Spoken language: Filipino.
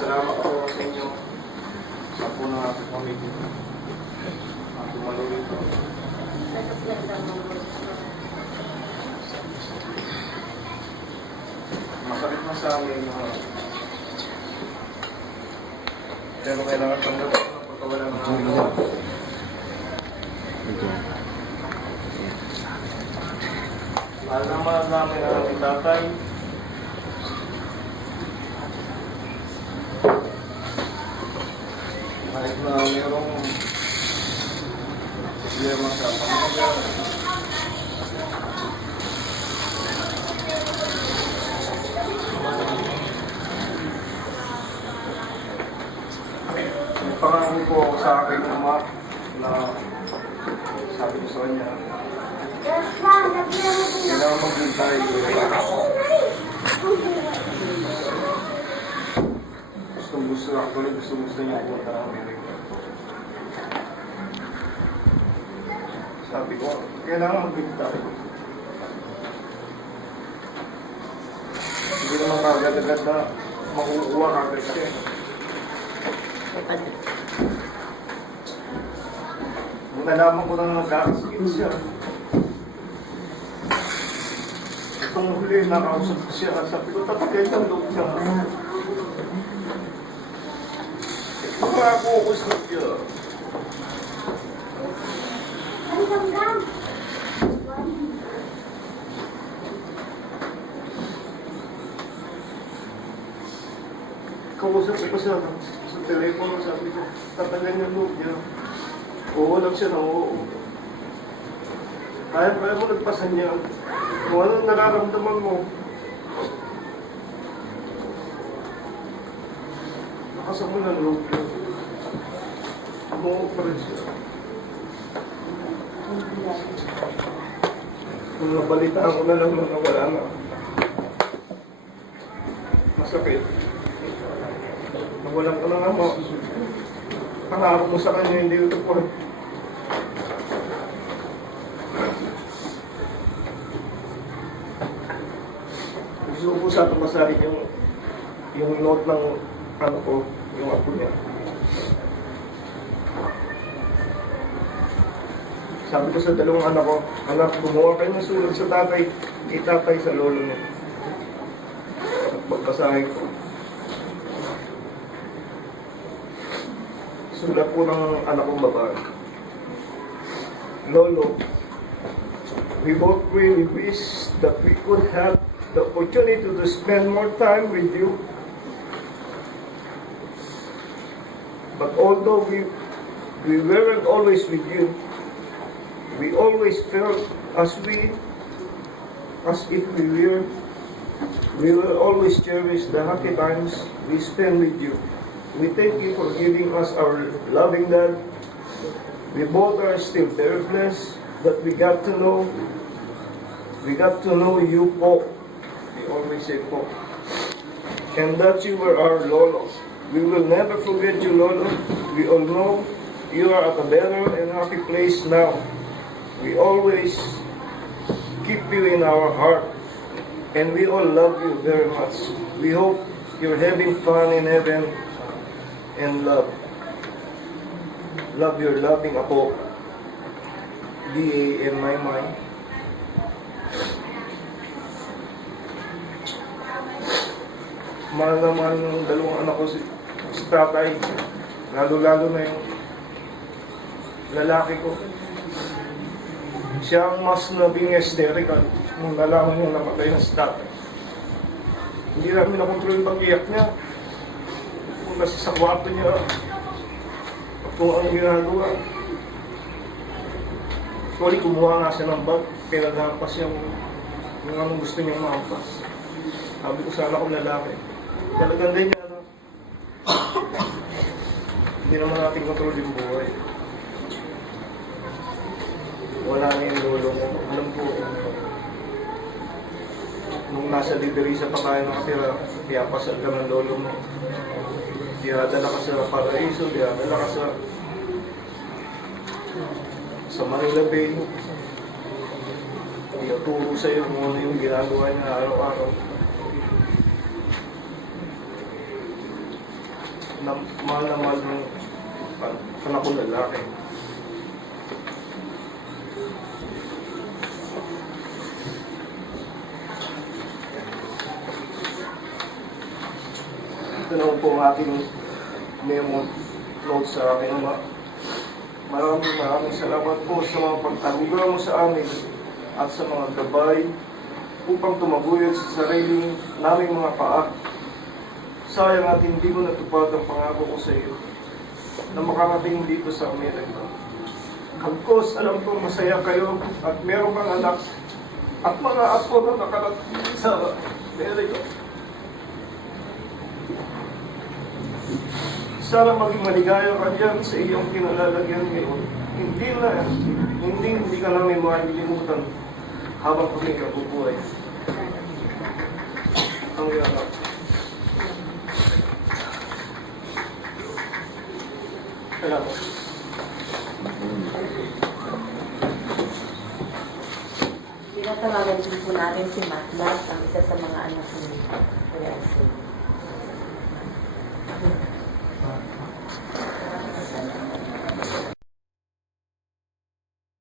Salamat po sa inyo. Sa po ng ating pamilya. At tumaluloy ito. Masakit na sa amin. Pero kailangan tanggap ko na pagkawala ng amin. Mahal na mahal namin ang aming tatay. Kahit na mayroong problema sa pamilya. May pangako po ako sa aking ama na sabi ko sa kanya, kailangan maghintay. Gusto niya pumunta ng Amerika. Sabi ko, kailangan maghintay. Hindi naman kagad-agad na makukuha kagad siya. Nung nalaman ko na nagkakasakit siya, itong huli, nakausap ko siya. Sabi ko, tatagay ng loob niya. Pangako ko sa iyo. Kausap ko sa telepono, sabi ko, tatagay ng loob niya. Oo lang siya na oo. Kahit mo nagpasan niya, kung anong nararamdaman mo, nakasama ng loob niya. Oo pa rin siya. Kung nabalitaan ko na lang na wala na. Masakit. Nawalan ko na nga mo. Pangarap mo sa kanya, hindi ito po. Gusto ko sa itong masahin yung note ng ano ko, yung ako niya. Sabi ko sa dalawang anak ko, anak, gumawa kayo ng sulat sa tatay, itatay sa lolo niya. At pagbasahin ko. Sulat po ng anak kong babae. Lolo, we both really wish that we could have the opportunity to spend more time with you. But although we weren't always with you, we always felt as if we will always cherish the happy times we spend with you. We thank you for giving us our loving dad. We both are still very blessed that we got to know you po. We always say po. And that you were our Lolo. We will never forget you, Lolo. We all know you are at a better and happy place now. We always keep you in our heart, and we all love you very much. We hope you're having fun in heaven, and love your loving Apo, D.A. in my mind. Mahal naman ng dalawang anak ko si tatay, lalo-lalo na yung lalaki ko. Siya ang mas nabing hysterical nung nalaman niya namatay na si tatay. Hindi namin nakontrol yung pag-iyak niya. Kung nasa sa kwarto niya, kung anong ginagawa. Actually, kumuha nga siya ng bag, pinaghampas yung anong gusto niyang mahampas. Sabi ko sana akong lalaki. Talagang din niya, hindi naman natin kontrol yung buhay. Wala na yung lolo mo. Alam ko, nung nasa Liberisa pa tayo nakatira, piyapasal ka ng lolo mo. Dihadala ka sa Paraiso, dihadala ka sa Manila Bay. Iaturo sa'yo kung ano yung ginagawa niya araw-araw. na mahal na mahal ng anak ko lalaki. Ito naman po ang aking memo note sa aking ama. Maraming salamat po sa mga pagtaguga mo sa amin at sa mga gabay upang tumaguyod sa sarili naming mga paa. Sayang at hindi mo natupad ang pangako ko sa iyo na makarating dito sa Amerika. Hagkos, alam ko masaya kayo at meron kang anak at mga apo na nakarating sa Amerika. Sana maging maligaya ka dyan sa iyong kinalalagyan ngayon. Hindi ka namin makalimutan habang kami kabubuhay. Ang yanak. Salamat. Tinatawagan din po natin si Matmat, ang isa sa mga anak ni Kuya Asun.